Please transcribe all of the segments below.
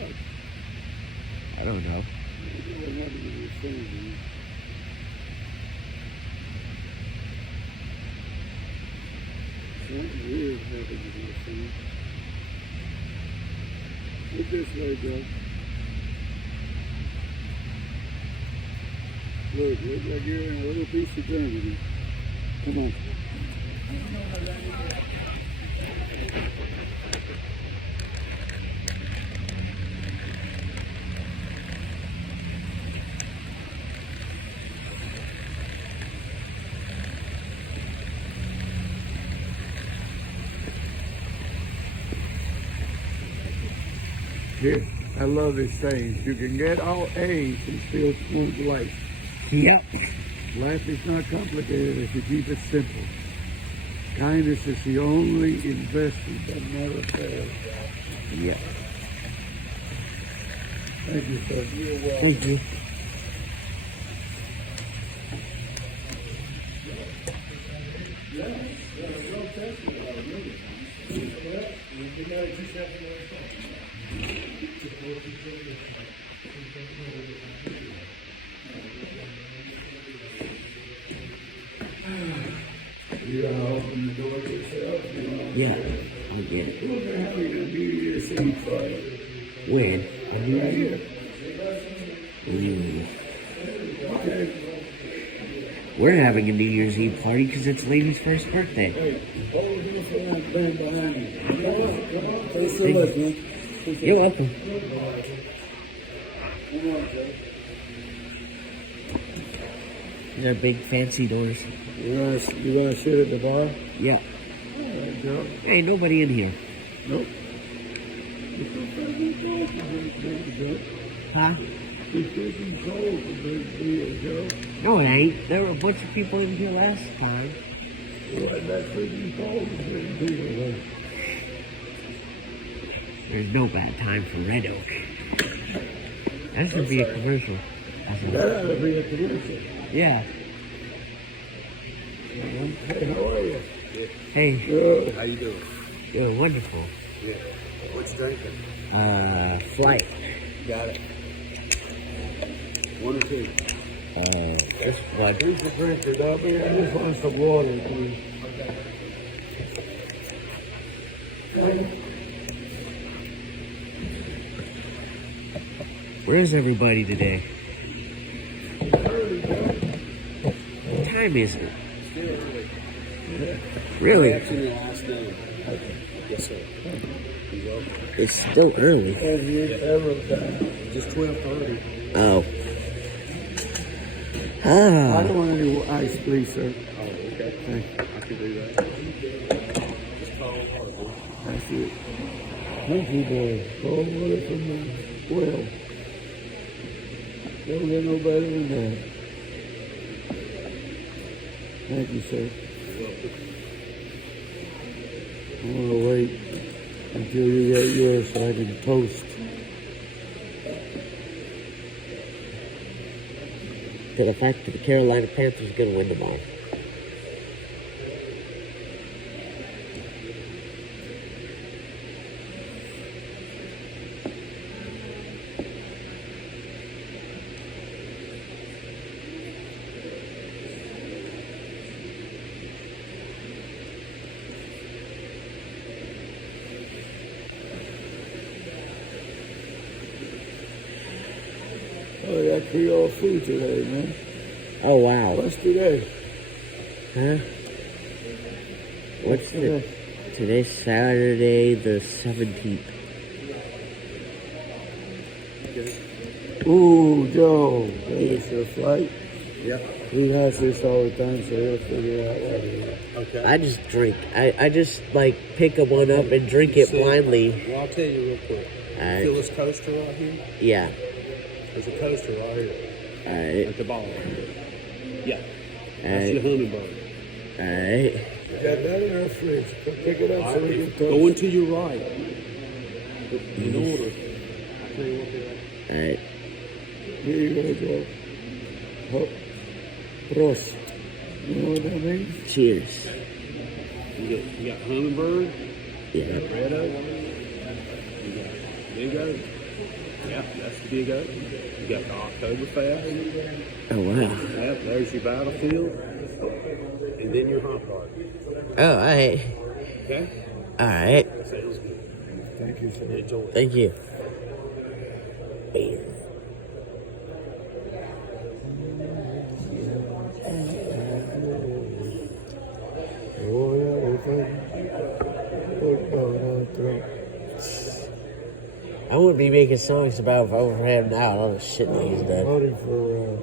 I don't know. Look this way, Joe. Look like you're in a little piece of Germany. Come on. Here, I love this saying. You can get all A's and still smooth life. Yep. Life is not complicated if you keep it simple. Kindness is the only investment that never fails. Yep. Thank you, sir. Thank you. You gotta open the door yourself. Yeah, I'll get it. We're having a New Year's Eve party. When? Right here. Okay. We're having a New Year's Eve party because it's Lady's first birthday. Hey, hold here for that band behind you. Come on. Thanks so much, man. You're welcome. Come on, Joe. They're big fancy doors. You wanna sit at the bar? Yeah. All right, Joe. Ain't nobody in here. Nope. Huh? It's getting cold for big deal, Joe. No, it ain't. There were a bunch of people in here last time. Well, that's freaking cold for big deal. There's no bad time for Red Oak. That should be a commercial. That ought to be a commercial. Yeah. Hey, how are you? Hey, Good. How you doing? you're wonderful. Yeah. What's drinking? Flight. Got it. One or two? Just one. Who's the drinker, Dobby? I just want some water, please. Where's everybody today? What time is it? Still early. Really? Actually, the last day. Yes, sir. You're welcome. It's still early. Just 12:30. Oh. I Ah. don't want any ice, please, sir. Oh, okay. Thank you. I can do that. Just call it hard. That's it. Thank you, boy. Cold water from the well. Don't get no better than that. Thank you, sir. I'm gonna wait until you get yours so I can toast. To the fact that the Carolina Panthers are going to win tomorrow. Oh, they got Creole food today, man. Oh, wow. What's today? Huh? What's the... Today's Saturday the 17th. Ooh, Joe. There's your flight. Yep. He has this all the time, so he'll figure out what it is. Okay. I just drink. I just, like, pick one up and drink it blindly. Well, I'll tell you real quick. Alright. Feel this coaster right here? Yeah. There's a coaster right here Alright. at the bottom. Yeah. That's Alright. your hummingbird. Alright. You got that in our fridge. Go pick it up so we can toast. Going to your right. In order. I'll tell you what they are. Alright. Here you go, Joe. Prost. You know what that means? Cheers. You got hummingbird. Yeah. You got red oak. You got big oak. Yeah, that's the big opening. You got the Oktoberfest. Oh, wow. Yeah, there's your battlefield. And then your hot party. Oh, all right. Okay? All right. Sounds good. Thank you, sir. Enjoy. Thank you. Bam. Oh, yeah, okay. I wouldn't be making songs about if I were him now. All the shit that he's I'm done. voting for,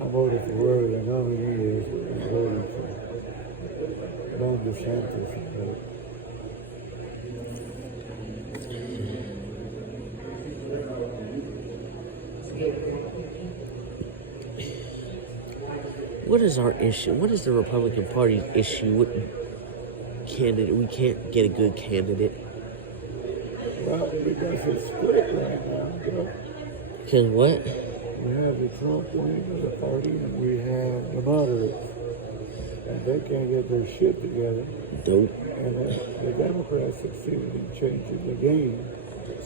I'm voting for whoever the nominee is. I'm voting for Ron DeSantis. What is our issue? What is the Republican Party's issue with candidate? We can't get a good candidate. Well, because it's split right now, bro. Because what? We have the Trump wing of the party and we have the moderates. And they can't get their shit together. Dope. And the Democrats succeeded in changing the game.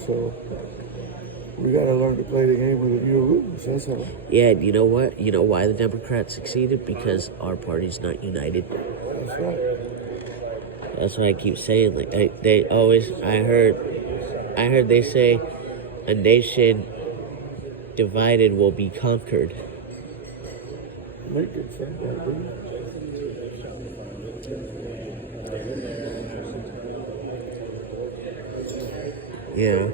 So we got to learn to play the game with the new rules. That's all. Yeah, you know what? You know why the Democrats succeeded? Because our party's not united. That's right. That's why I keep saying, like, they always, I heard they say a nation divided will be conquered. Lincoln said that, dude. Yeah.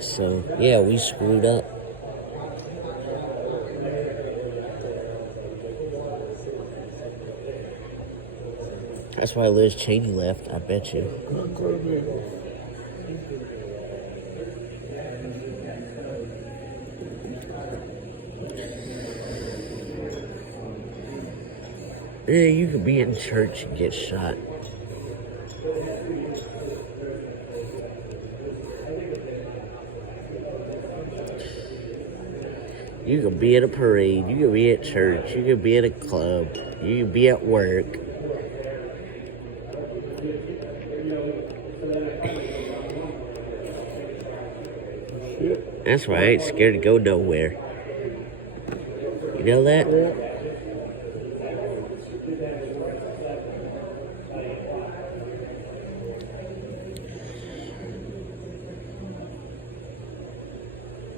So, yeah, we screwed up. That's why Liz Cheney left, I bet you. Yeah, you could be in church and get shot. You could be at a parade, you could be at church, you could be at a club, you could be at work. That's why I ain't scared to go nowhere. You know that? Yeah.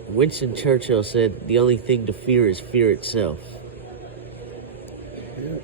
Winston Churchill said, the only thing to fear is fear itself. Yeah.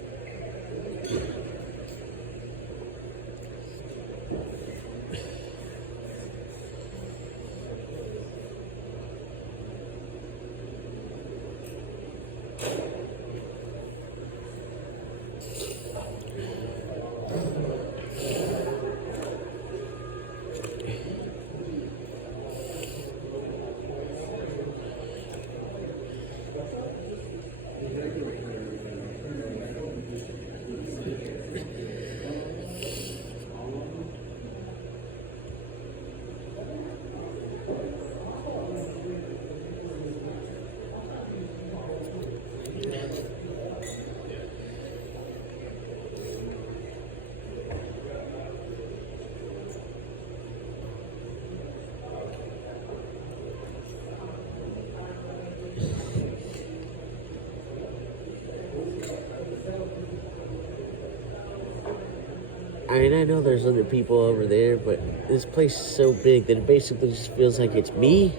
I mean, I know there's other people over there, but this place is so big that it basically just feels like it's me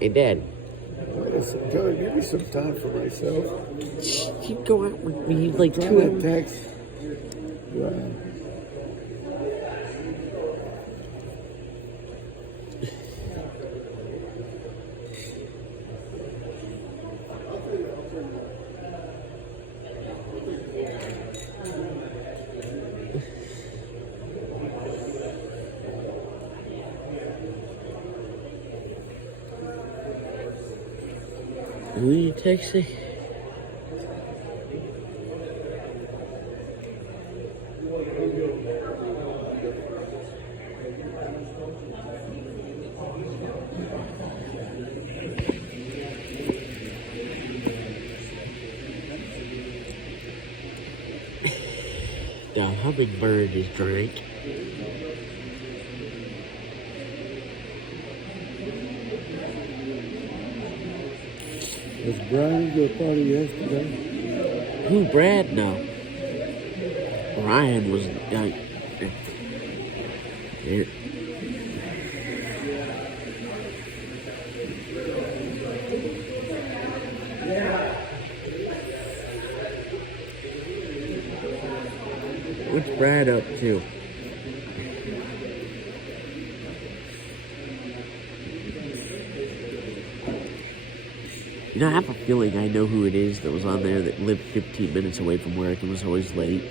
and Dad. Listen, Joey, give me some time for myself. You go out with me like Try 2 to hours. text. Right. Who are you texting? The hummingbird is drank. Was Brian at your party yesterday? Who, Brad? No. Ryan was. Yeah. What's Brad up to? You know, I have a feeling I know who it is that was on there that lived 15 minutes away from work and was always late.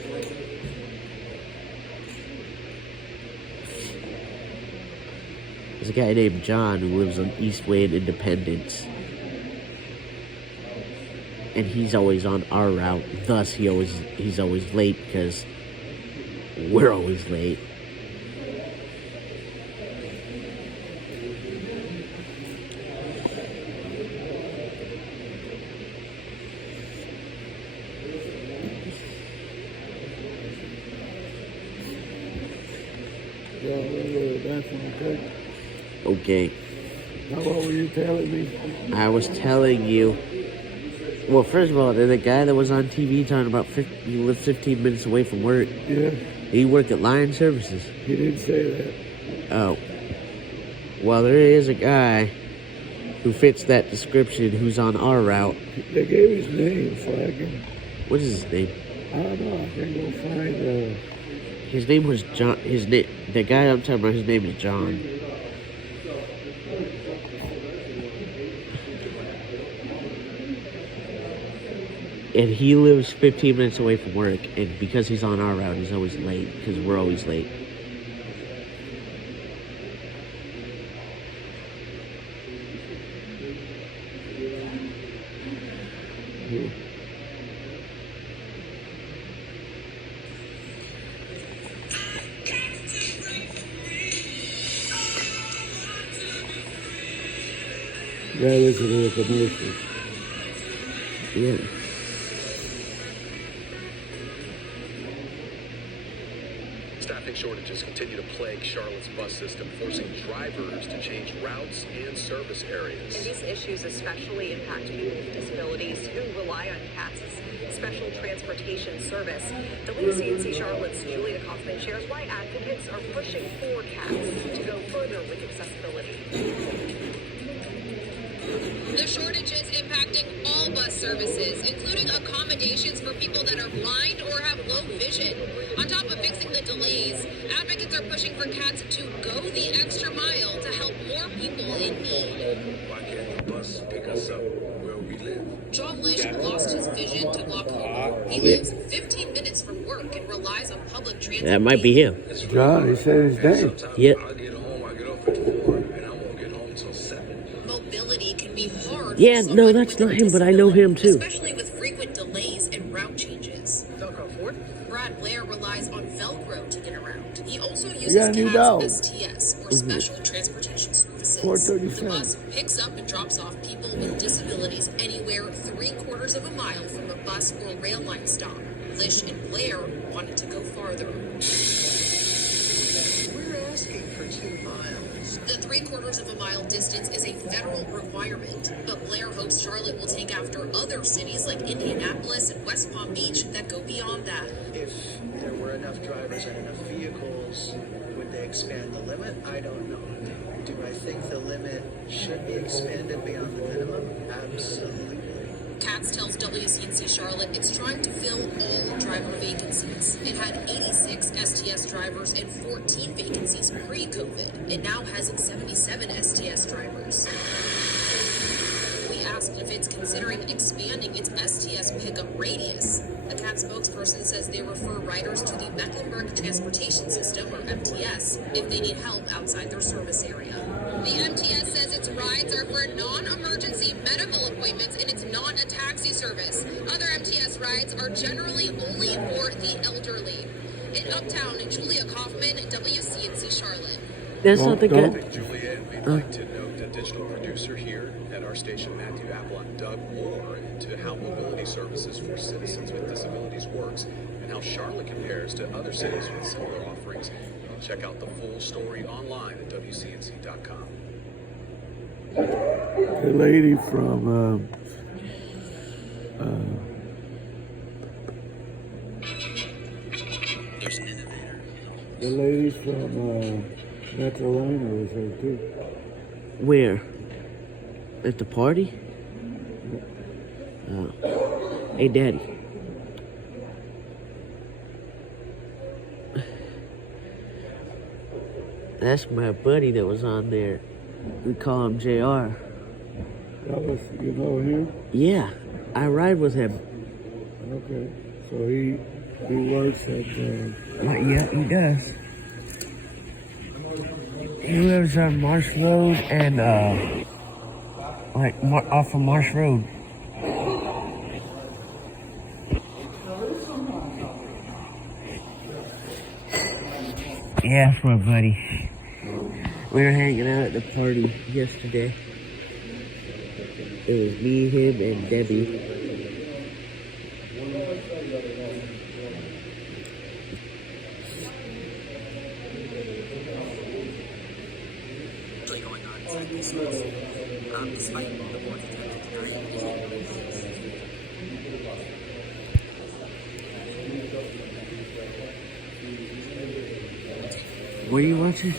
There's a guy named John who lives on Eastway and Independence. And he's always on our route. Thus, he's always late because we're always late. Yeah, that's okay. Okay. Now, what were you telling me? I was telling you. Well, first of all, the guy that was on TV talking about he lived 15 minutes away from work. Yeah, He worked at Lion Services. he didn't say that. Oh. Well, there is a guy who fits that description who's on our route. They gave his name so I can. What is his name? I don't know. I can go find. His name was John. The guy I'm talking about, his name is John. And he lives 15 minutes away from work, and because he's on our route, he's always late, because we're always late. Yeah, listen to the commercials. Yeah. Staffing shortages continue to plague Charlotte's bus system, forcing drivers to change routes and service areas. And these issues especially impact people with disabilities who rely on CATS's special transportation service. WCNC Charlotte's Julia Kaufman shares why advocates are pushing for CATS to go further with accessibility. The shortage is impacting all bus services, including accommodations for people that are blind or have low vision. On top of fixing the delays, advocates are pushing for CATS to go the extra mile to help more people in need. Why can't the bus pick us up where we live? John Lish lost his vision to glaucoma. He lives 15 minutes from work and relies on public transit. That might be him. John, he said his name. Sometimes Yep. I get home, I get off at 4, and I won't get home until 7. Mobility can be hard. Yeah, for no, someone that's with a not him, but I know him too. Especially with frequent delays and route changes. Velcro Ford. Brad Blair relies on Velcro to get around. He also uses got a new dog. CATS STS, or Special Transportation Services. 437. The bus picks up and drops off people with disabilities anywhere 3/4 of a mile from a bus or rail line stop. Lish and Blair wanted to go farther. We're asking for 2 miles. The 3/4 of a mile distance is a federal requirement, but Blair hopes Charlotte will take after other cities like Indianapolis and West Palm Beach that go beyond that. If there were enough drivers and enough vehicles, would they expand the limit? I don't know. Do I think the limit should be expanded beyond the minimum? Absolutely. CATS tells WCNC Charlotte it's trying to fill all driver vacancies. It had 86 STS drivers and 14 vacancies pre-COVID. It now has 77 STS drivers. We asked if it's considering expanding its STS pickup radius. A CATS spokesperson says they refer riders to the Mecklenburg Transportation System, or MTS, if they need help outside their service area. The MTS says its rides are for non-emergency medical appointments and it's not a taxi service. Other MTS rides are generally only for the elderly. In Uptown, Julia Kaufman, WCNC Charlotte. That's not the guy. Juliet, we'd like to note that digital producer producer here at our station, Matthew Avalon, dug more into how mobility services for citizens with disabilities works and how Charlotte compares to other cities with similar offerings. Check out the full story online at WCNC.com. The lady from the lady from Metrolina was there too. Where? At the party? Oh. Hey, Daddy. That's my buddy that was on there. We call him JR. That was, you know him? Yeah, I ride with him. Okay. So he works at Yeah, he does. He lives on Marsh Road and off of Marsh Road. Yeah, that's my buddy. We were hanging out at the party yesterday. It was me, him, and Debbie. Going on inside these schools. Despite the board's attempt to deny it, What are you watching?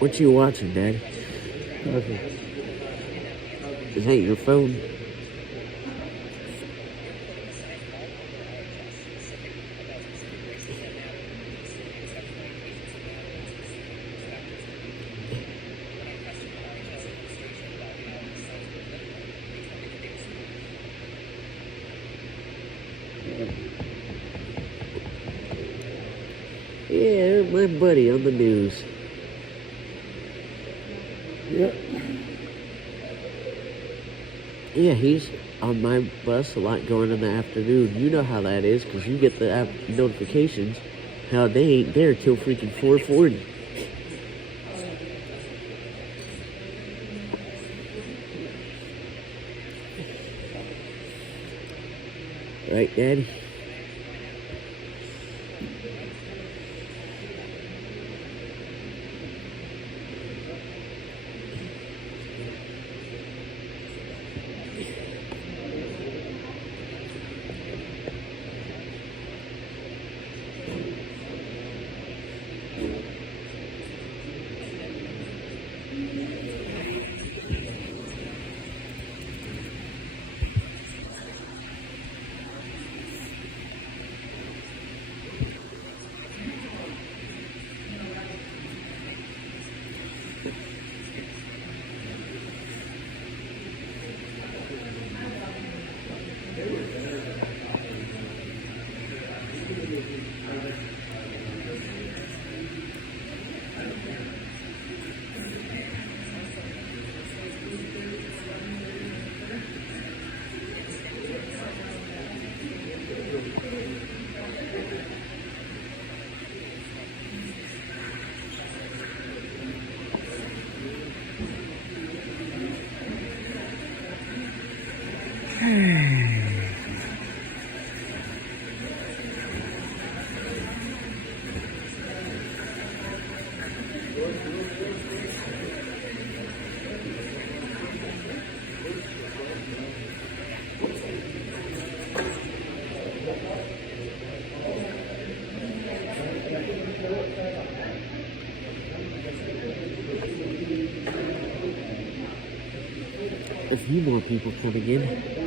What you watching, Dad? nothing. Is that your phone? Yeah, my buddy on the news. Yep. Yeah, he's on my bus a lot going in the afternoon. You know how that is, because you get the notifications. How they ain't there till freaking 4:40. Right, Daddy? a few more people coming in.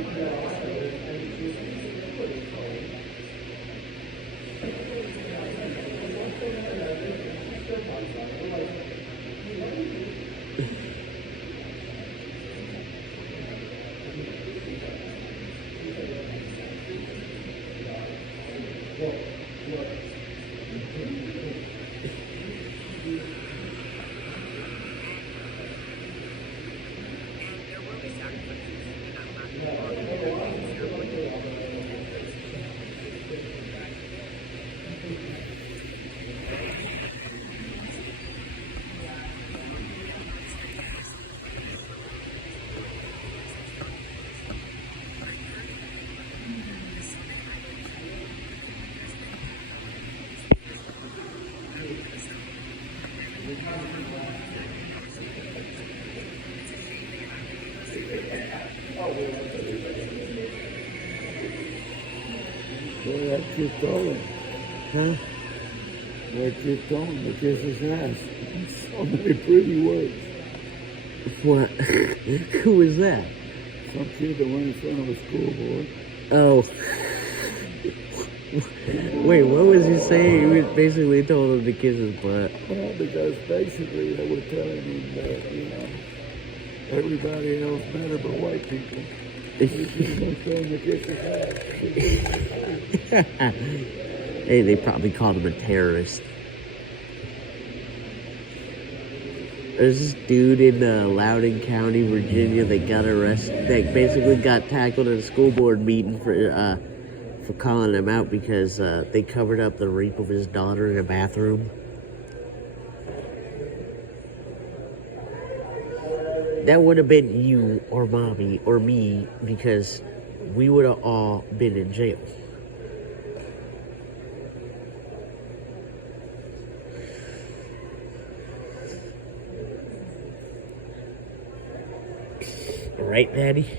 Boy, that kid told him. Huh? That kid told him to kiss his ass. So many pretty words. What? Who was that? Some kid that went in front of a school board. Oh. Wait, what was he saying? He basically told him to kiss his butt. Well, because basically they were telling him that, everybody else better but white people. He's going to show him to kiss his ass. Hey, they probably called him a terrorist. There's this dude in Loudoun County, Virginia, that got arrested. That basically got tackled at a school board meeting for calling him out because they covered up the rape of his daughter in a bathroom. That would have been you or mommy or me because we would have all been in jail. Right, Daddy?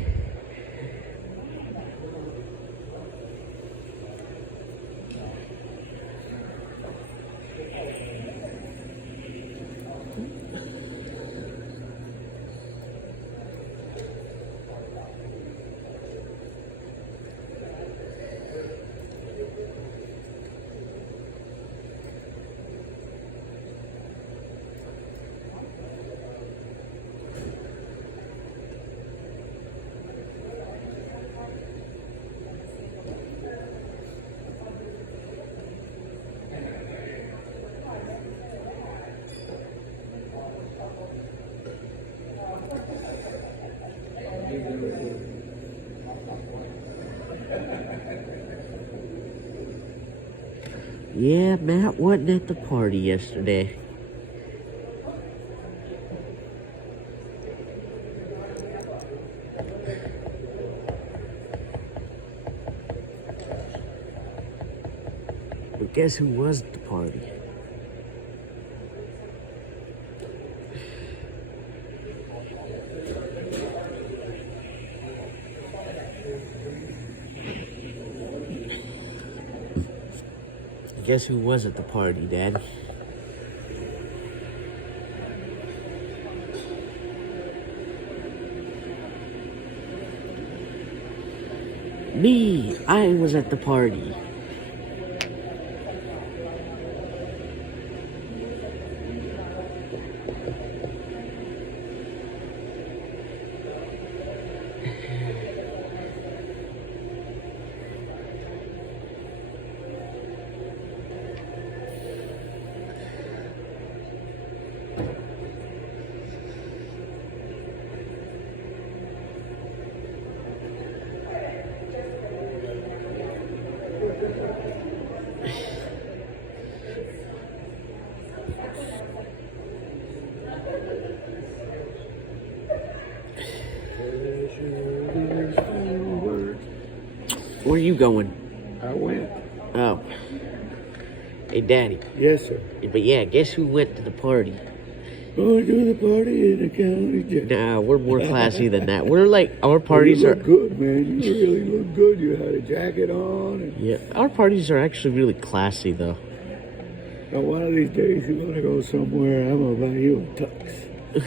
Yeah, Matt wasn't at the party yesterday. But guess who was at the party? Guess who was at the party, Dad? Me! I was at the party. Where are you going? I went. Oh. Hey, Daddy. Yes, sir. But yeah, guess who went to the party? Going to the party in the county jail. Nah, we're more classy than that. We're like, our parties you are... look good, man. You really look good. You had a jacket on. And... Yeah, our parties are actually really classy, though. Now, one of these days, you're going to go somewhere. I'm going to buy you a tux. I'm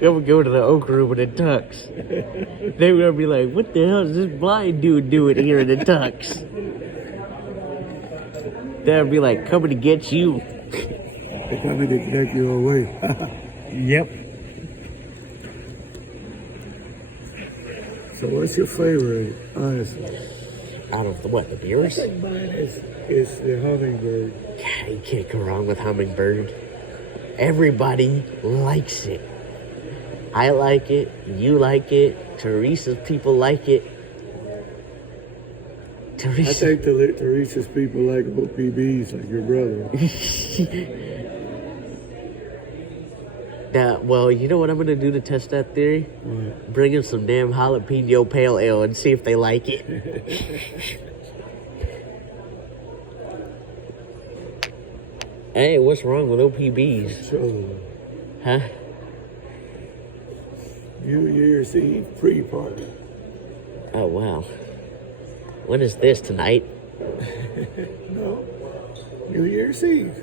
gonna go to the Oak Room in a tux. They're gonna be like, what the hell is this blind dude doing here in a tux? They'll be like, coming to get you. They're coming to take you away. Yep. So what's your favorite, honestly? Out of the what, the beers? I think mine is the hummingbird. Yeah, you can't go wrong with hummingbird. Everybody likes it. I like it. You like it. Teresa's people like it. I Teresa. think Teresa's people like OPBs, like your brother. Now, well, you know what I'm gonna do to test that theory? What? Bring him some damn jalapeno pale ale and see if they like it. Hey, what's wrong with OPBs? So, Huh? New Year's Eve pre-party. Oh, wow. When is this, tonight? No, New Year's Eve.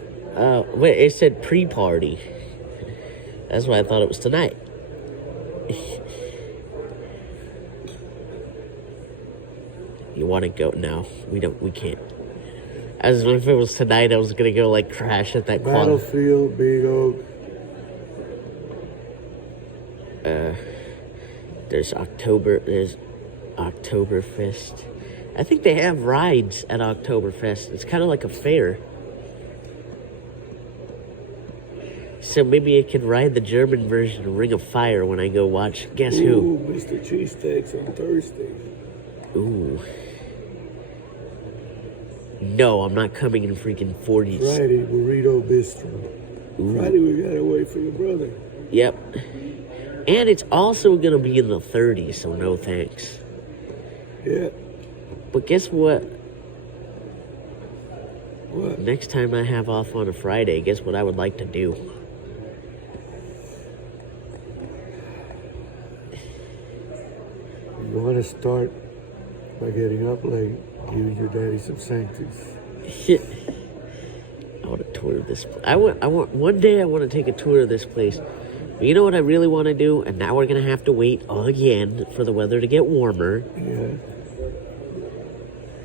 Wait, it said pre-party. That's why I thought it was tonight. You want to go? No, we can't. As if it was tonight, I was gonna go like crash at that quad. Battlefield, Big Oak. There's Oktoberfest. I think they have rides at Oktoberfest. It's kind of like a fair. So maybe I can ride the German version of Ring of Fire when I go watch Guess Who? Ooh, Mr. Cheesesteaks on Thursday. Ooh. No, I'm not coming in freaking 40s. Friday, Burrito Bistro. Ooh. Friday, we gotta wait for your brother. Yep. And it's also going to be in the 30s, so no thanks. Yeah. But guess what? What? Next time I have off on a Friday, guess what I would like to do? You want to start by getting up late, giving your daddy some sanctus. I want to tour this. One day I want to take a tour of this place. But you know what I really want to do? And now we're going to have to wait again for the weather to get warmer. Yeah.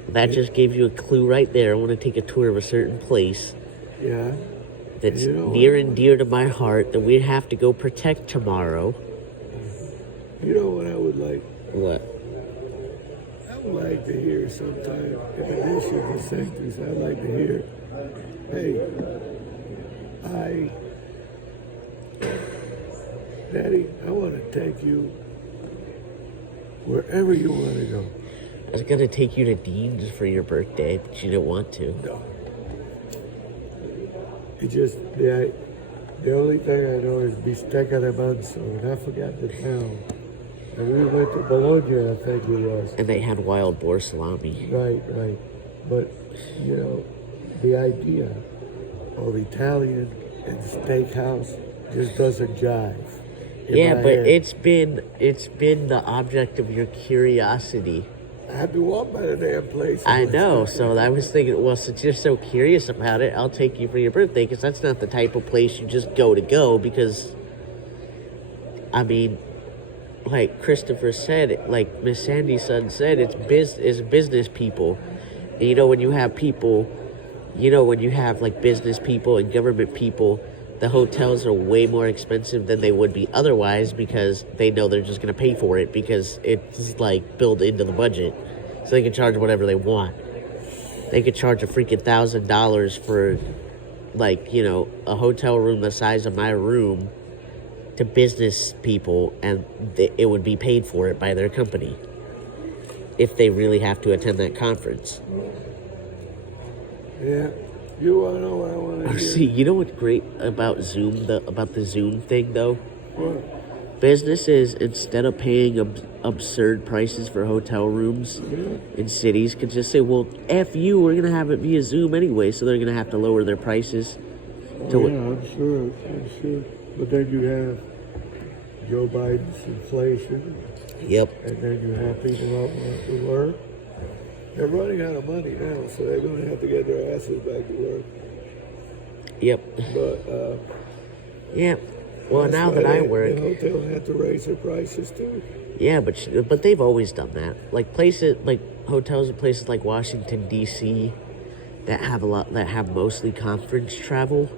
That just gave you a clue right there. I want to take a tour of a certain place Yeah. that's You know near what? and dear to my heart that we have to go protect tomorrow. You know what I would like? What? I would like to hear sometime, in addition to sanctus, I'd like to hear, hey, Daddy, I want to take you wherever you want to go. I was going to take you to Dean's for your birthday, but you didn't want to. No. It just, the only thing I know is Bistecca de Manso, and I forgot the town. And we went to Bologna, I think it was. And they had wild boar salami. Right. But, you know, the idea of Italian and steakhouse just doesn't jive. Yeah, but it's been the object of your curiosity. I've been walking by the damn place. I know, so I was thinking, well, since you're so curious about it, I'll take you for your birthday, because that's not the type of place you just go, because, I mean, like Christopher said, like Miss Sandy's son said, it's business people. And you know, when you have people, when you have like business people and government people, the hotels are way more expensive than they would be otherwise, because they know they're just going to pay for it, because it's like built into the budget. So they can charge whatever they want. They could charge a freaking $1,000 for like, a hotel room the size of my room to business people, and it would be paid for it by their company if they really have to attend that conference. Yeah. You want to know what I want to hear? See, you know what's great about Zoom, about the Zoom thing, though? What? Businesses, instead of paying absurd prices for hotel rooms in cities, could just say, well, F you, we're going to have it via Zoom anyway, so they're going to have to lower their prices. Oh, yeah, I'm sure. But then you have Joe Biden's inflation. Yep. And then you have people not wanting to work. They're running out of money now, so they're going to have to get their asses back to work. Yep. But Yeah. Well, That's now why that I the work, hotel had to raise their prices too. yeah, but they've always done that. Like places, like hotels in places like Washington D.C. that have mostly conference travel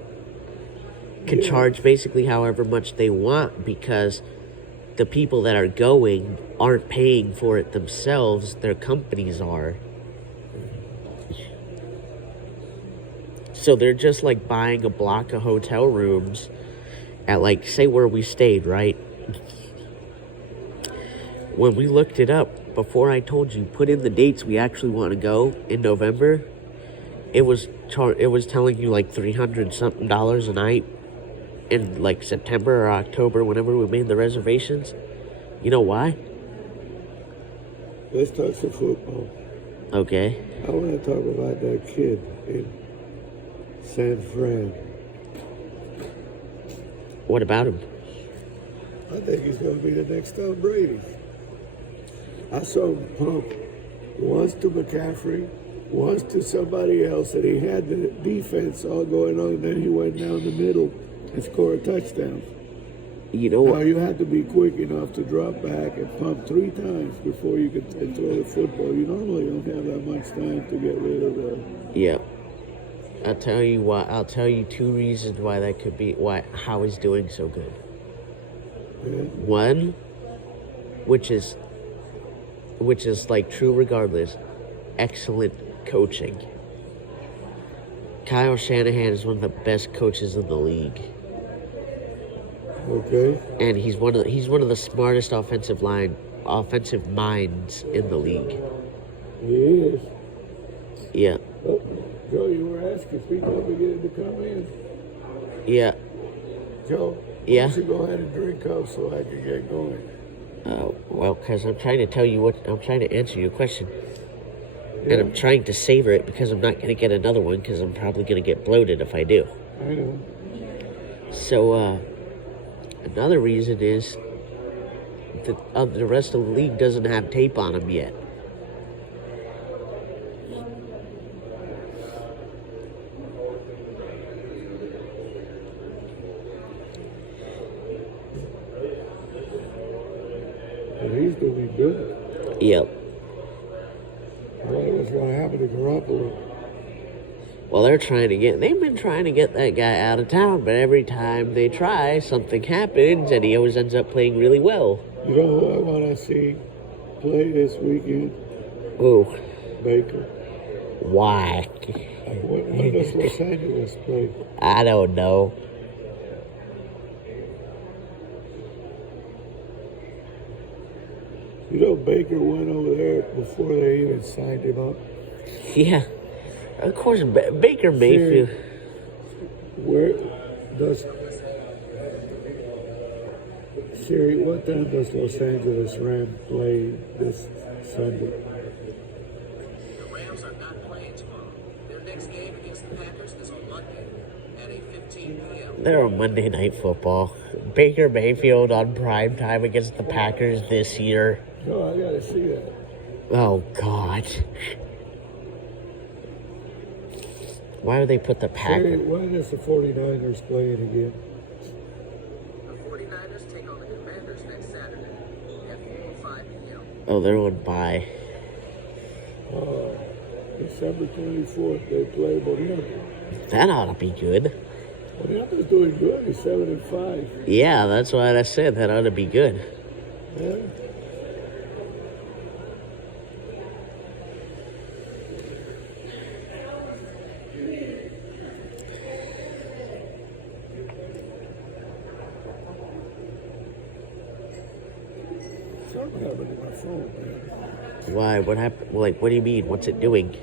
can Yeah. charge basically however much they want because the people that are going aren't paying for it themselves. Their companies are. So they're just like buying a block of hotel rooms at like say where we stayed, right? When we looked it up before I told you, put in the dates we actually want to go in November. It was telling you like $300 something a night in like September or October whenever we made the reservations. You know why? Let's talk some football. Okay. I want to talk about that kid in San Fran. What about him? I think he's going to be the next Tom Brady. I saw him pump once to McCaffrey, once to somebody else, and he had the defense all going on, and then he went down the middle and scored a touchdown. You know Now what? you have to be quick enough to drop back and pump 3 times before you can throw the football. You normally don't have that much time to get rid of the... Yeah. I'll tell you why. I'll tell you 2 reasons why that could be how he's doing so good. Yeah. One, which is like true regardless, excellent coaching. Kyle Shanahan is one of the best coaches in the league. Okay. And he's one of the smartest offensive minds in the league. He is. Yeah. Oh, Joe, you were asking people beginning to come in. Yeah. Joe, Yeah. why don't you go ahead and drink up so I can get going? Well, because I'm trying to answer your question. Yeah. And I'm trying to savor it because I'm not going to get another one because I'm probably going to get bloated if I do. I know. So, another reason is that the rest of the league doesn't have tape on him yet. And he's doing good. Yep. Well, that's what happened to Garoppolo. Well, they've been trying to get that guy out of town, but every time they try, something happens, and he always ends up playing really well. You know who I want to see play this weekend? Ooh, Baker. why? When does Los Angeles play? I don't know. You know Baker went over there before they even signed him up. Yeah, of course, Baker Mayfield. Where does Siri? What time does Los Angeles Rams play this Sunday? The Rams are not playing tomorrow. Their next game against the Packers is on Monday at 8:15 p.m. They're on Monday Night Football. Baker Mayfield on prime time against the Packers this year. No, I gotta see that. Oh, God. Why would they put the Siri, Packers? when is the 49ers playing again? The 49ers take on the Commanders next Saturday at 4:05 p.m. Oh, they're on bye. December 24th, they play Bonita. That ought to be good. Bonita's doing good. He's 7-5. Yeah, that's what I said. That ought to be good. Yeah. Something happened to my phone, man. Why? What happened? Like, what do you mean? What's it doing?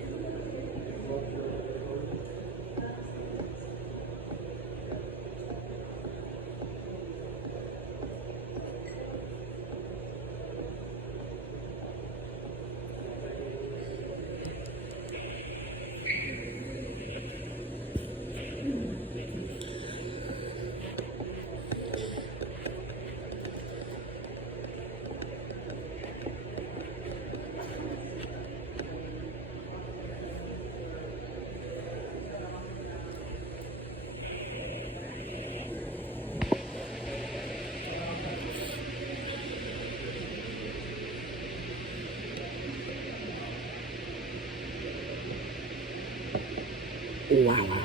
Wow.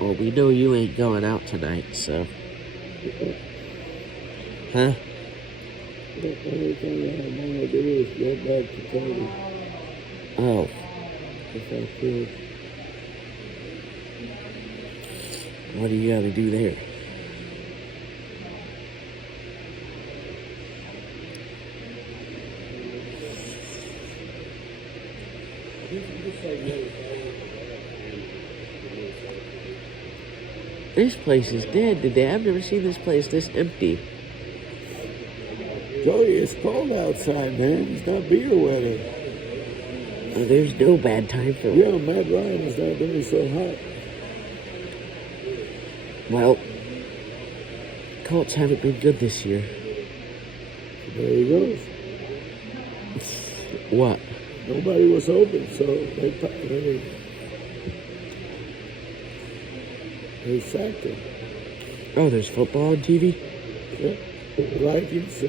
Well, we know you ain't going out tonight, so. Huh? The only thing I want to do is get back to Tony Oh, if I could. what do you gotta do there? This place is dead today. I've never seen this place this empty. Joey, it's cold outside, man. It's not beer weather. There's no bad time for Yeah, Matt Ryan is not doing so hot. Well, Colts haven't been good this year. There he goes. What? Nobody was open, so they sacked him. Oh, there's football on TV? Yeah. Vikings, I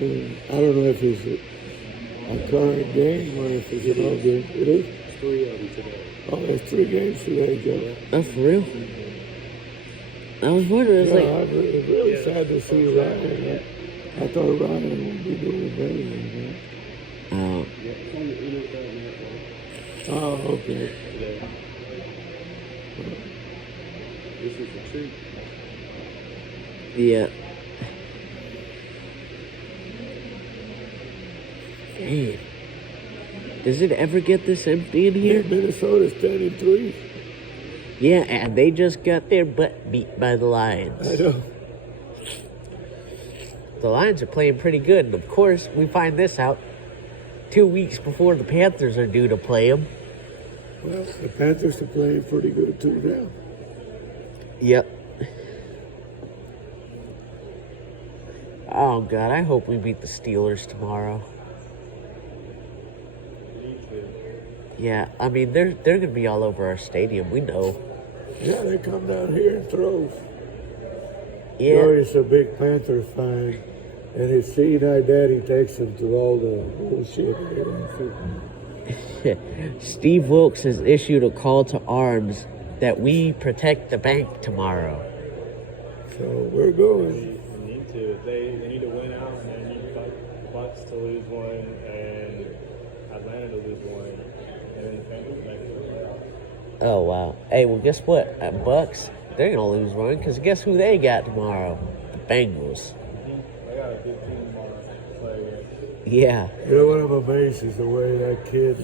don't know if it's a current game or if it's an old game. It is? It's 3 of them today. Oh, there's 3 games today, Joe. Oh, for real? I was wondering, it's Yeah, like, it's really sad to see Ryan. I thought Ryan would be doing better than that. oh, Yeah, it's on the NFL Network Oh, okay. today. This is a treat. yeah. Man, does it ever get this empty in Here, here? Minnesota's 10-3. Yeah, and they just got their butt beat by the Lions. I know. The Lions are playing pretty good, and of course, we find this out 2 weeks before the Panthers are due to play them. Well, the Panthers are playing pretty good too now. Yep. Oh, God, I hope we beat the Steelers tomorrow. Me too. Yeah, I mean, they're going to be all over our stadium, we know. Yeah, they come down here and throw. Yeah. Joey's a big Panther fan, and his seeing-eye daddy takes him to all the bullshit. Steve Wilkes has issued a call to arms that we protect the bank tomorrow. So we're going. They need to. They need to win out, and they need Bucks to lose one, and Atlanta to lose one, and then the Panthers make the playoffs. Oh, wow. Hey, well, guess what? Bucks, they're going to lose one, because guess who they got tomorrow? The Bengals. They got a good team tomorrow to play against. Yeah. You know what I'm amazed is the way that kid.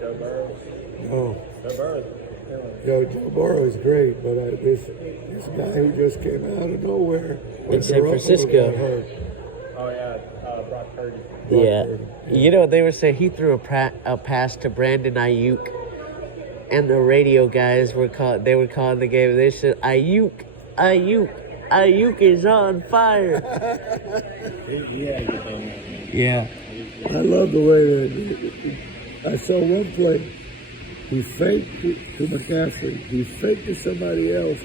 Joe Burrow. Oh, Joe Burrow. Joe Burrow is great, but this guy who just came out of nowhere In San Francisco. Oh yeah, Brock Purdy. Yeah. You know, they were saying he threw a pass to Brandon Ayuk, and the radio guys were calling the game. They said, Ayuk is on fire. Yeah. I love the way that I saw one play. He faked to McCaffrey. He faked to somebody else.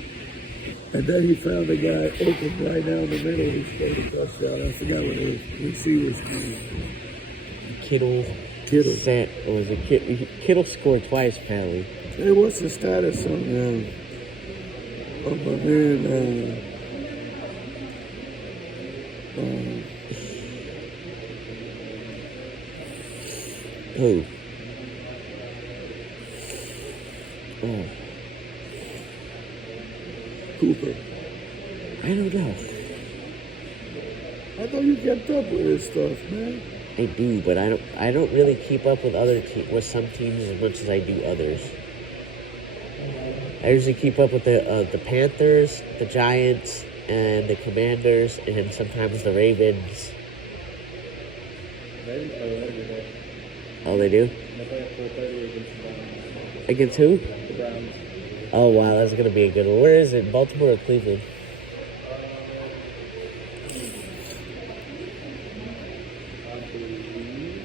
And then he found a guy open right down the middle. He scored a touchdown. I forgot what his receiver's name. Kittle. Was it Kittle scored twice, apparently. Hey, what's the status on my man? Who? Oh, Cooper. I don't know. I thought you kept up with this stuff, man. I do, but I don't really keep up with with some teams as much as I do others. I usually keep up with the Panthers, the Giants, and the Commanders, and sometimes the Ravens. Ravens play every day. Oh, they do? They play at 4:30 against the Browns. Against who? The Browns. Oh, wow, that's going to be a good one. Where is it? Baltimore or Cleveland? I believe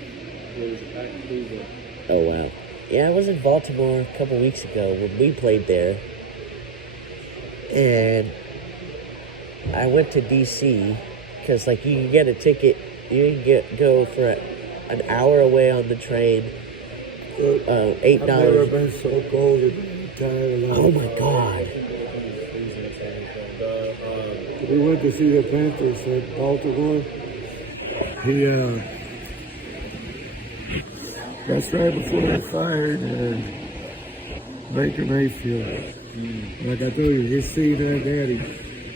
it was at Cleveland. Oh, wow. Yeah, I was in Baltimore a couple weeks ago when we played there. And I went to D.C. because, like, you can get a ticket. You can go for an hour away on the train. But $8. I've never been so cold in my entire life. Oh my God. We went to see the Panthers at Baltimore. That's right before they fired Baker Mayfield. Like I told you, his senior daddy,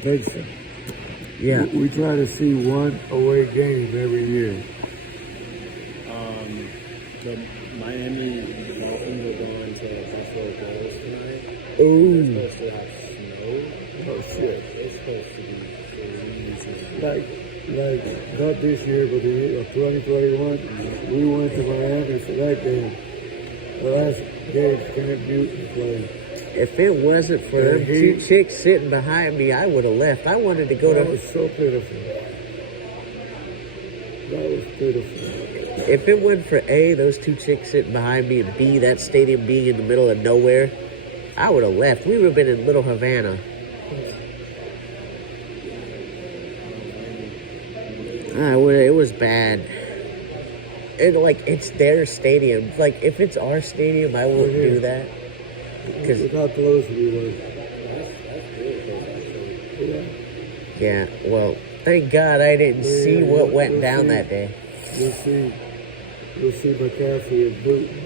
Hudson. Yeah. We try to see one away game every year. The Miami Dolphins are going to Buffalo Bills tonight. Ooh. They're supposed to have snow. Oh shit! It's supposed to be freezing. Like not this year, but the year of 2021, we went to Miami for that game. The last game Cam Newton played. If it wasn't for them two chicks sitting behind me, I would have left. I wanted to go That to. was so pitiful. That was pitiful. If it wasn't for A, those two chicks sitting behind me, and B, that stadium being in the middle of nowhere, I would have left. We would have been in Little Havana. It was bad. It's their stadium. Like, if it's our stadium, I wouldn't do that. Look how close we were. Yeah, well, thank God I didn't see what went down that day. You'll see McCaffrey and Booton.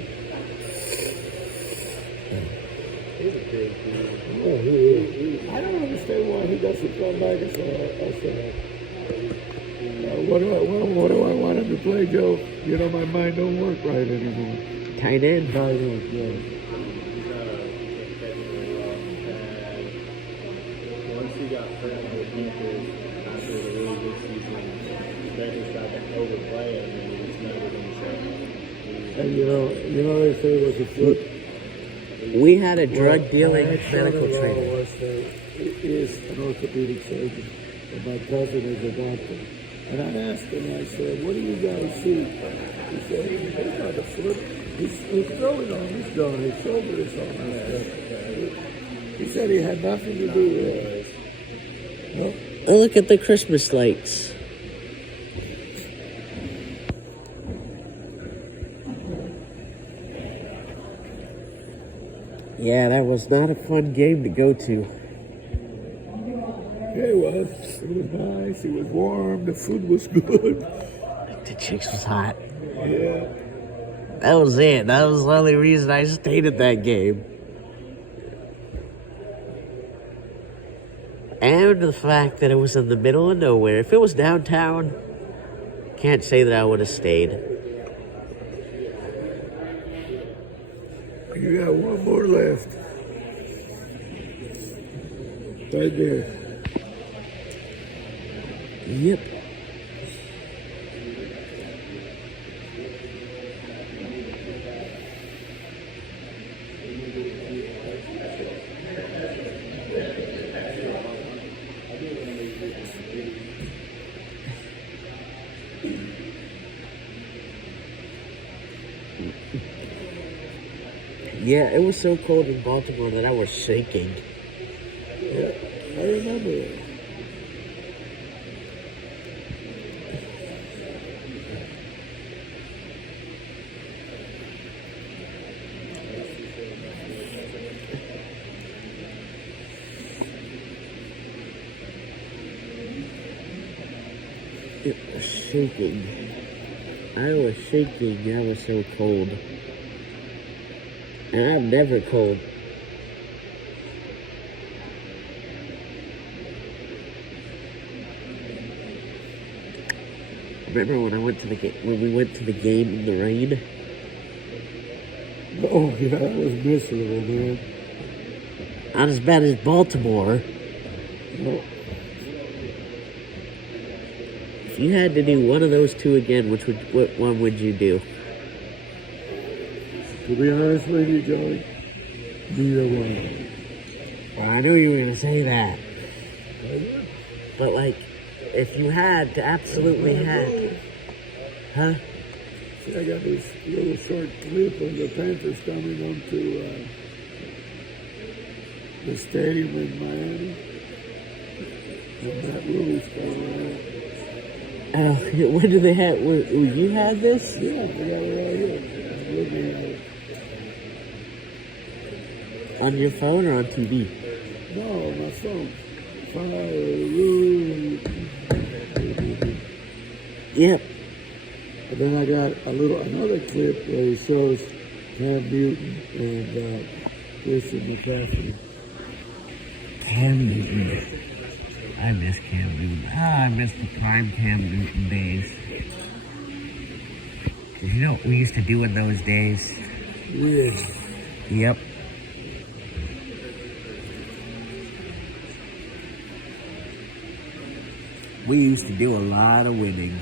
He's a big dude. Oh, he is. I don't understand why he doesn't come back and say, what do I want him to play, Joe? You know, my mind don't work right anymore. Tight end? Tight end, yeah. Once he got hurt on the defense after the really good season, Baker tried to overplay him and he just never himself. And you know they say it was a fluke. We had a drug dealing My medical son-in-law trainer. is an orthopedic surgeon, and my cousin is a doctor. And I asked him, I said, what do you guys see? He said, he's not a foot. He's throwing on this guy. His shoulder is on this guy. He said he had nothing to do with it. No? Oh, look at the Christmas lights. Yeah, that was not a fun game to go to. Yeah, it was. It was nice. It was warm. The food was good. The chicks was hot. Yeah. That was it. That was the only reason I stayed at that game. And the fact that it was in the middle of nowhere. If it was downtown, can't say that I would have stayed. You got one more left. Right there. Yep. Yeah, it was so cold in Baltimore that I was shaking. Yeah, I remember it. It was shaking. I was shaking. I was so cold. And I'm never cold. Remember when I went to the when we went to the game in the rain? Oh, yeah, that was miserable, man. Not as bad as Baltimore. No. If you had to do one of those two again, what one would you do? To be honest with you, Joey, neither one. Well, I knew you were going to say that. But, like, if you had to absolutely have... Huh? See, I got this little short clip of the Panthers coming onto the stadium in Miami. And that Ruiz coming out. When do they have? You had this Yeah, I got it right here. I'm looking at it. on your phone or on TV? No, my phone. Fire. Yep. And then I got another clip where he shows Cam Newton and Christian McCaffrey. Cam Newton. I miss Cam Newton. I miss the prime Cam Newton days. Did you know what we used to do in those days? Yeah. Yep. We used to do a lot of winning.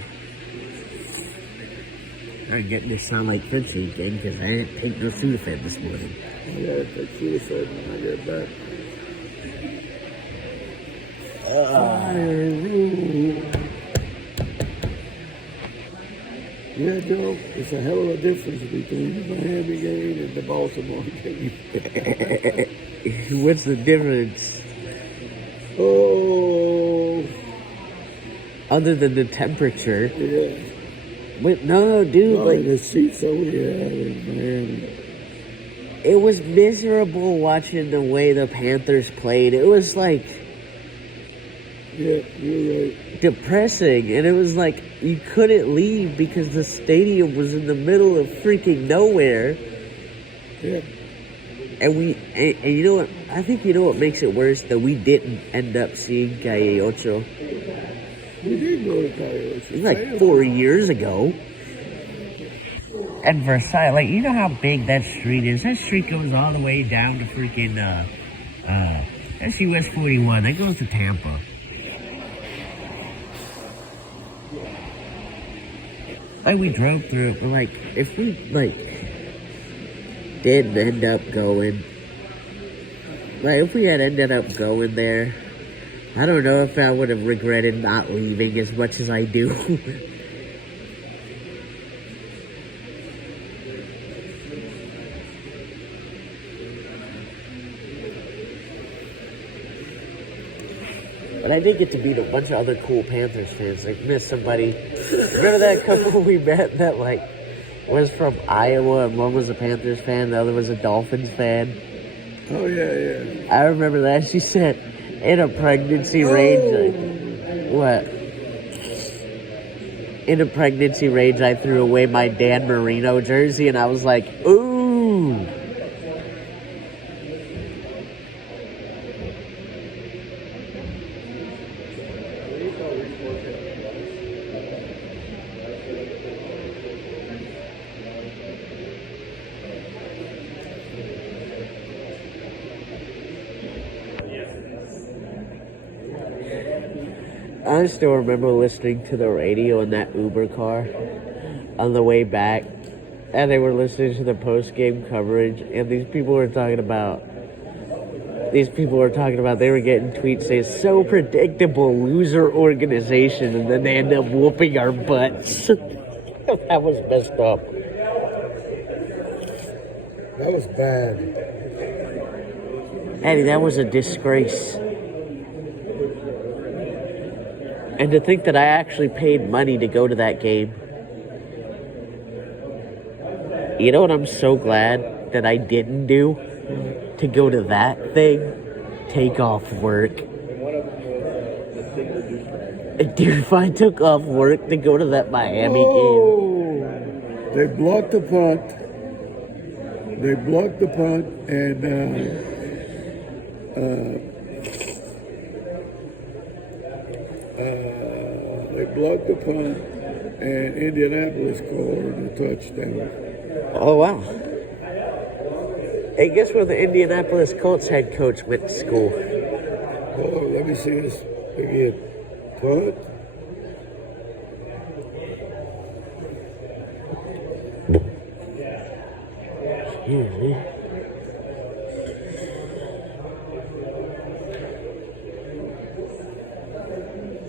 I'm getting to sound like Frenchie again because I didn't take no Sudafed this morning. I gotta take Sudafed when I get back. Fire rule. Yeah, Joe, it's a hell of a difference between the Miami game and the Baltimore game. What's the difference? Oh, Other than the temperature. yeah. Wait, no, dude, Oh, like, the seats that we had in Miami. it was miserable watching the way the Panthers played. It was like Yeah, you're right. depressing, and it was like you couldn't leave because the stadium was in the middle of freaking nowhere. Yeah. And you know what? I think you know what makes it worse, that we didn't end up seeing Calle Ocho. We did go to Coyotes. It was like 4 years ago. And Versailles, like, you know how big that street is? That street goes all the way down to freaking, that's US 41. That goes to Tampa. Like, we drove through it, but, like, if we, like, didn't end up going, like, if we had ended up going there, I don't know if I would have regretted not leaving as much as I do. But I did get to meet a bunch of other cool Panthers fans. Like, missed somebody. Remember that couple we met that, like, was from Iowa, and one was a Panthers fan, the other was a Dolphins fan? Oh, yeah. I remember that. She said, in a pregnancy range, like, what? In a pregnancy range, I threw away my Dan Marino jersey, and I was like, ooh. I still remember listening to the radio in that Uber car on the way back, and they were listening to the post-game coverage, and these people were talking about they were getting tweets saying, so predictable, loser organization, and then they end up whooping our butts. That was messed up. That was bad. Eddie, that was a disgrace. And to think that I actually paid money to go to that game. You know what I'm so glad that I didn't do? To go to that thing? Take off work. Dude, if I took off work to go to that Miami game. They blocked the punt. And Indianapolis scored a touchdown. Oh, wow. Hey, guess where the Indianapolis Colts head coach went to school? Oh, let me see this again. Punt. Excuse me.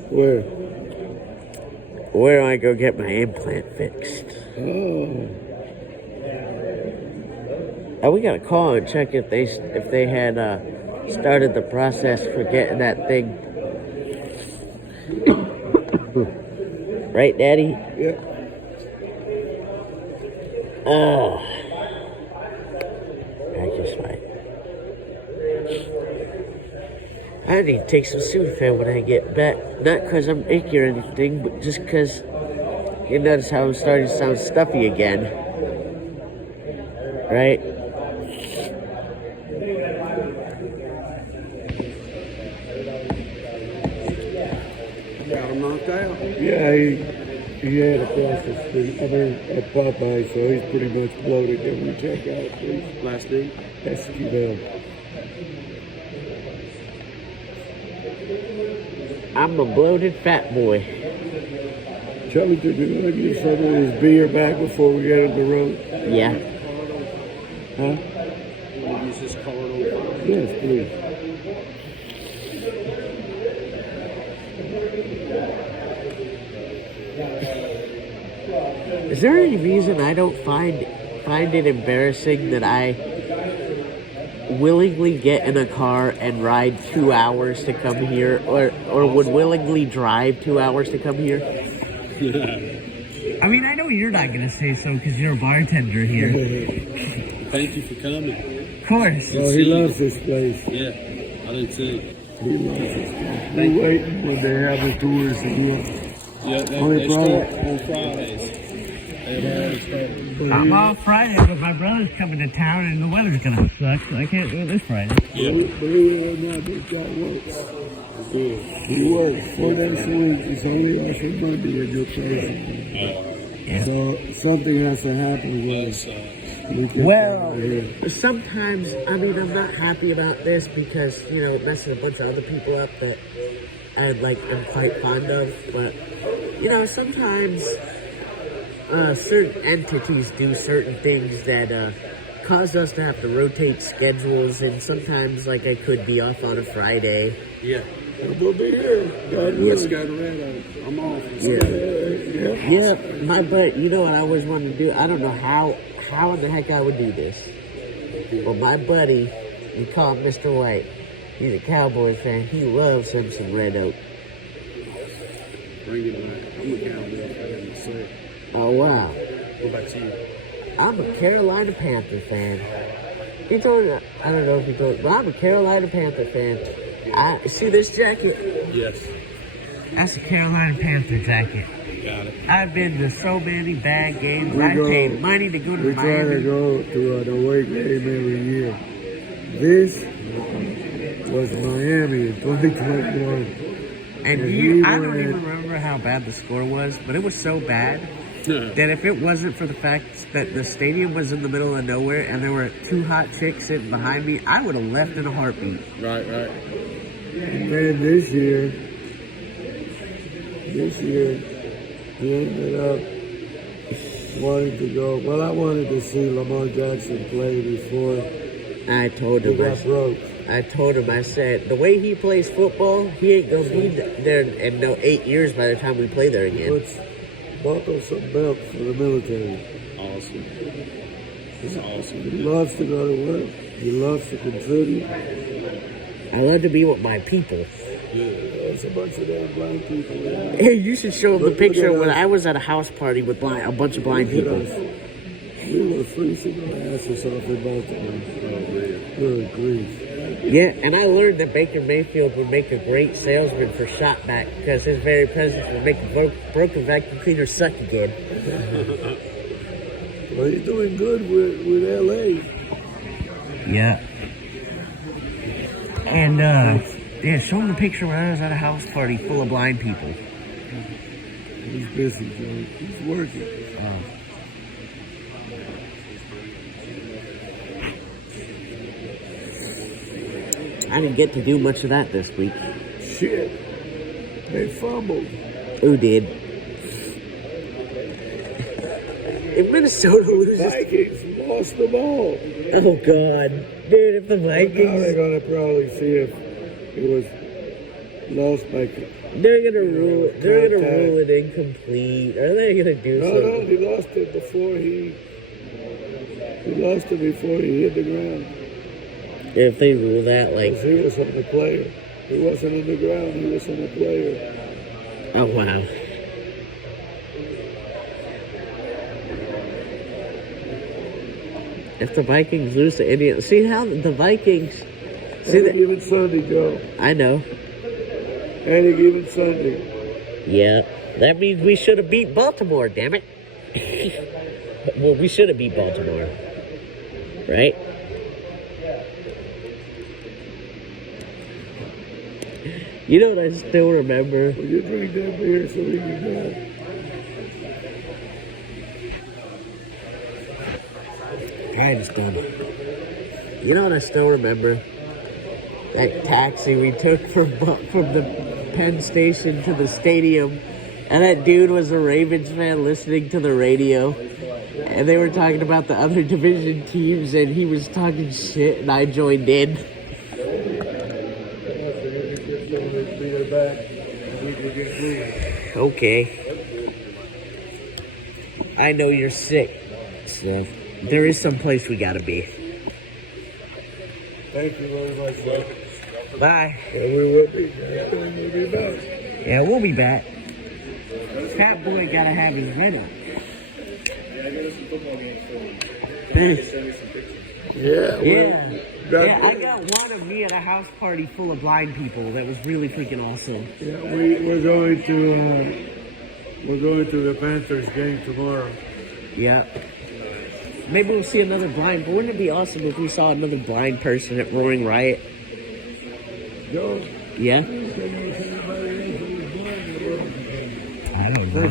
Where? Where do I go get my implant fixed? Oh. Oh, we gotta call and check if they had started the process for getting that thing Right, Daddy? Yeah. I just might. I need to take some Sudafed when I get back. Not because I'm achy or anything, but just because you notice how I'm starting to sound stuffy again. Right? Got him knocked out. Yeah, he had across the street. I mean, at Popeye, so he's pretty much bloated. Then we check out, please. Last name? SQL. I'm a bloated fat boy. Charlie, do you want to get some of his beer back before we get on the road? Yeah. Huh? We'll use this card over. Yes, please. Is there any reason I don't find it embarrassing that I willingly get in a car and ride 2 hours to come here, or would willingly drive 2 hours to come here? I mean, I know you're not gonna say so because you're a bartender here. Thank you for coming. Of course. Oh, he loves this place. Yeah, I do too. He loves this place. We're waiting when they have the tours again. Yeah, they Only start problem- on Fridays. They've already started. I'm off Friday, but my brother's coming to town and the weather's gonna suck, so I can't do it this Friday. Believe it or not, this guy works. Good. He works 4 days a week. He's only off on Monday at your place. So something has to happen with us. We can Well, get out of here. sometimes, I mean, I'm not happy about this because, you know, it messes a bunch of other people up that I'm quite fond of. But, you know, sometimes certain entities do certain things that cause us to have to rotate schedules. And sometimes, I could be off on a Friday. Yeah. We'll be here. God Let's willing. go to Red Oak. I'm off. Yeah, but you know what I always wanted to do? I don't know how in the heck I would do this. Well, my buddy, we call him Mr. White. He's a Cowboys fan. He loves him some Red Oak. Bring it back. I'm a Cowboy fan myself. Oh, wow. What about you? I'm a Carolina Panther fan. He told me, I don't know if he told me, but I'm a Carolina Panther fan. I see this jacket? Yes. That's a Carolina Panther jacket. Got it. I've been to so many bad games. We I go- paid money to go to We try to Miami. go to an away game every year. This was Miami in 2021. And I don't even remember how bad the score was, but it was so bad that if it wasn't for the fact that the stadium was in the middle of nowhere and there were 2 hot chicks sitting behind me, I would have left in a heartbeat. Right. And then this year, he ended up wanting to go. Well, I wanted to see Lamar Jackson play before I told he him, got broke. I said, the way he plays football, he ain't gonna be there in 8 years by the time we play there again. Let's buckle some belts for the military. Awesome. It's awesome. He loves to go to work. He loves to contribute. I love to be with my people. There's a bunch of damn blind people there. Hey, you should show him the Look picture at when us. I was at a house party with a bunch of blind Look at people. us. We were freezing our asses off in Baltimore. Oh, man. Good grief. Yeah, and I learned that Baker Mayfield would make a great salesman for Shopback because his very presence would make a broken vacuum cleaner suck again. Well, he's doing good with L.A. Yeah. And, show him the picture when I was at a house party full of blind people. He's busy, Joe. He's working. I didn't get to do much of that this week. Shit. They fumbled. Who did? If Minnesota loses... Vikings lost the ball. Oh, God. Dude, if the Now Vikings... they're going to probably see if it was lost by... They're gonna rule it incomplete. Are they gonna do No, something? he lost it before he hit the ground. If they rule that, Because he was on the player. He wasn't on the ground, he was on the player. oh wow. If the Vikings lose to Indiana, see how the Vikings. See Any that? given Sunday, Joe. I know. Any given Sunday. Yeah, that means we should have beat Baltimore. Damn it. Well, we should have beat Baltimore, right? You know what I still remember? Will you drink that beer so we can go? I just done. You know what I still remember? That taxi we took from the Penn Station to the stadium, and that dude was a Ravens fan listening to the radio, and they were talking about the other division teams, and he was talking shit, and I joined in. Okay. I know you're sick, so there is some place we gotta be. Thank you very much, sir. Bye. Well, we will be. We'll be back. Yeah, we'll be back. Fat boy gotta have his medal. Yeah. Yeah. Yeah, I got one of me at a house party full of blind people. That was really freaking awesome. Yeah, we're going to the Panthers game tomorrow. Yeah. Maybe we'll see another blind. But wouldn't it be awesome if we saw another blind person at Roaring Riot? Joe? Yeah. Can you tell anybody else who's blind? I don't know.